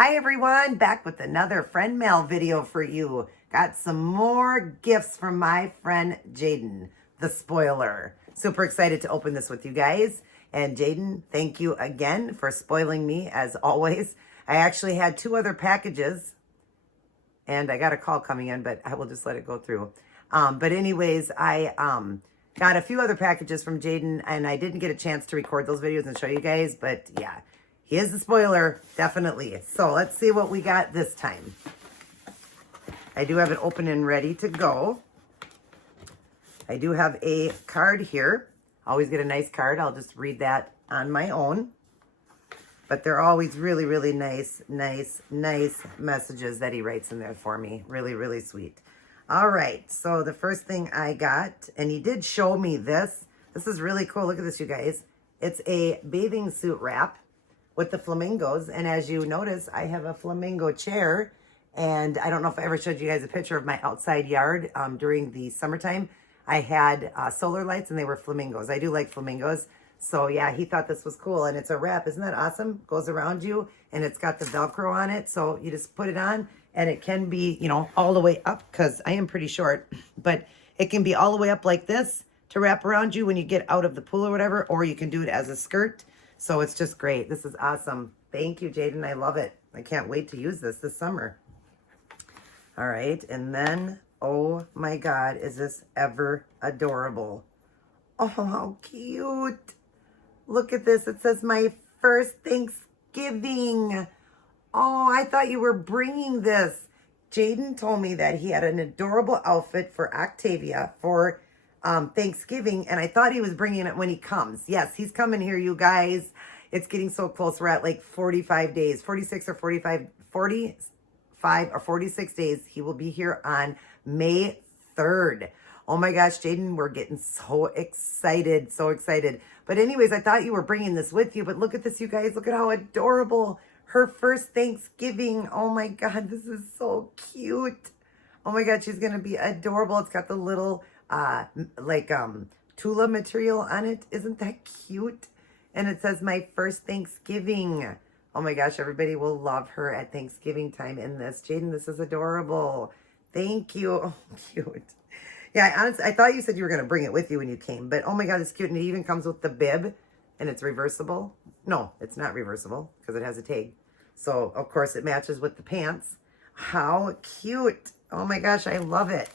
Hi everyone, back with another friend mail video for you. Got some more gifts from my friend Jayden, the spoiler. Super excited to open this with you guys. And Jayden, thank you again for spoiling me as always. I actually had 2 other packages and I got a call coming in, but I will just let it go through. But anyways, I got a few other packages from Jayden and I didn't get a chance to record those videos and show you guys, but yeah. He is the spoiler, definitely. So let's see what we got this time. I do have it open and ready to go. I do have a card here. Always get a nice card. I'll just read that on my own. But they're always really, really nice messages that he writes in there for me. Really, really sweet. All right, so the first thing I got, and he did show me this. This is really cool. Look at this, you guys. It's a bathing suit wrap with the flamingos, and as you notice, I have a flamingo chair, and I don't know if I ever showed you guys a picture of my outside yard during the summertime. I had solar lights, and they were flamingos. I do like flamingos, so yeah, he thought this was cool, and it's a wrap. Isn't that awesome? Goes around you, and it's got the Velcro on it, so you just put it on, and it can be, you know, all the way up, because I am pretty short, but it can be all the way up like this to wrap around you when you get out of the pool or whatever, or you can do it as a skirt. So it's just great. This is awesome. Thank you, Jayden. I love it. I can't wait to use this summer. All right. And then, oh my God, is this ever adorable? Oh, how cute. Look at this. It says my first Thanksgiving. Oh, I thought you were bringing this. Jayden told me that he had an adorable outfit for Octavia for Thanksgiving, and I thought he was bringing it when he comes. Yes, he's coming here, you guys. It's getting so close. We're at like 45 days, 46 or 45 or 46 days. He will be here on May 3rd. Oh my gosh, Jayden, we're getting so excited, so excited. But anyways, I thought you were bringing this with you, but look at this, you guys. Look at how adorable. Her first Thanksgiving. Oh my God, this is so cute. Oh my God, she's going to be adorable. It's got the little tula material on it. Isn't that cute? And it says my first Thanksgiving. Oh my gosh, everybody will love her at Thanksgiving time in this. Jayden, this is adorable. Thank you. Oh, cute. Yeah, honestly, I thought you said you were going to bring it with you when you came, but oh my God, it's cute. And it even comes with the bib, and it's reversible. No, it's not reversible because it has a tag. So, of course, it matches with the pants. How cute. Oh my gosh, I love it.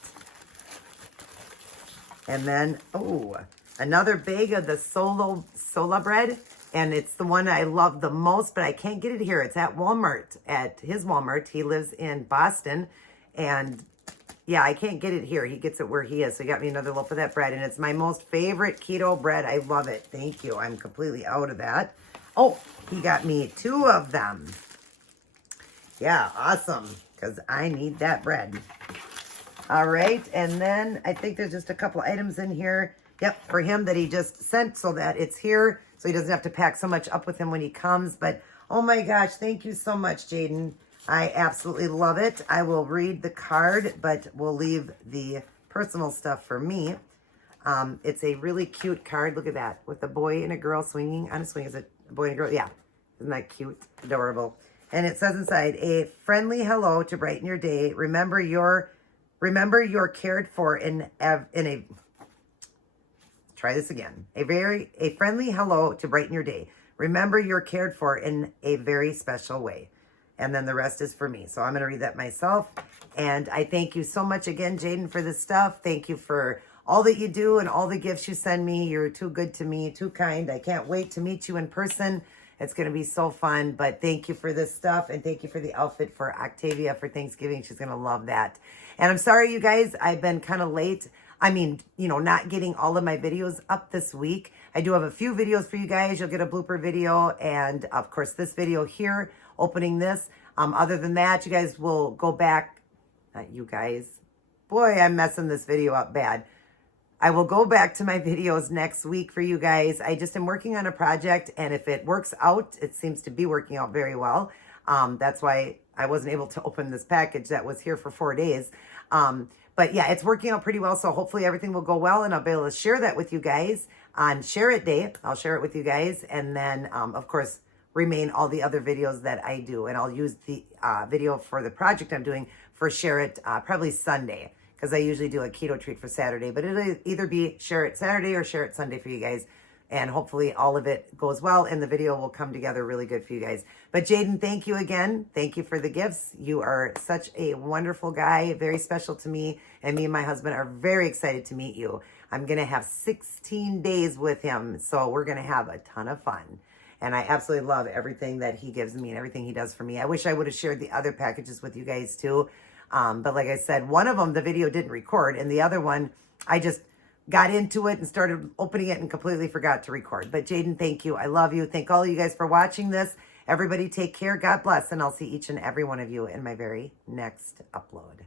And then, oh, another bag of the Sola bread. And it's the one I love the most, but I can't get it here. It's at Walmart, at his Walmart. He lives in Boston. And yeah, I can't get it here. He gets it where he is. So he got me another loaf of that bread. And it's my most favorite keto bread. I love it. Thank you. I'm completely out of that. Oh, he got me 2 of them. Yeah, awesome. Because I need that bread. All right, and then I think there's just a couple items in here. Yep, for him that he just sent so that it's here, so he doesn't have to pack so much up with him when he comes. But, oh my gosh, thank you so much, Jayden. I absolutely love it. I will read the card, but we'll leave the personal stuff for me. It's a really cute card. Look at that, with a boy and a girl swinging on a swing. Is it a boy and a girl? Yeah, isn't that cute? Adorable. And it says inside, a friendly hello to brighten your day. Remember you're cared for in a, try this again. A friendly hello to brighten your day. Remember you're cared for in a very special way. And then the rest is for me. So I'm going to read that myself. And I thank you so much again, Jayden, for this stuff. Thank you for all that you do and all the gifts you send me. You're too good to me, too kind. I can't wait to meet you in person. It's going to be so fun, but thank you for this stuff, and thank you for the outfit for Octavia for Thanksgiving. She's going to love that. And I'm sorry, you guys, I've been kind of late. I mean, you know, not getting all of my videos up this week. I do have a few videos for you guys. You'll get a blooper video, and of course, this video here, opening this. Other than that, you guys will go back. Not you guys. Boy, I'm messing this video up bad. I will go back to my videos next week for you guys. I just am working on a project, and if it works out, it seems to be working out very well. That's why I wasn't able to open this package that was here for 4 days. But yeah, it's working out pretty well, so hopefully everything will go well, and I'll be able to share that with you guys on Share It Day. I'll share it with you guys, and then, of course, remain all the other videos that I do. And I'll use the video for the project I'm doing for Share It probably Sunday, because I usually do a keto treat for Saturday. But it'll either be Share It Saturday or Share It Sunday for you guys. And hopefully all of it goes well and the video will come together really good for you guys. But Jayden, thank you again. Thank you for the gifts. You are such a wonderful guy, very special to me. And me and my husband are very excited to meet you. I'm going to have 16 days with him. So we're going to have a ton of fun. And I absolutely love everything that he gives me and everything he does for me. I wish I would have shared the other packages with you guys too. But like I said, one of them, the video didn't record. And the other one, I just got into it and started opening it and completely forgot to record. But Jayden, thank you. I love you. Thank all of you guys for watching this. Everybody take care. God bless. And I'll see each and every one of you in my very next upload.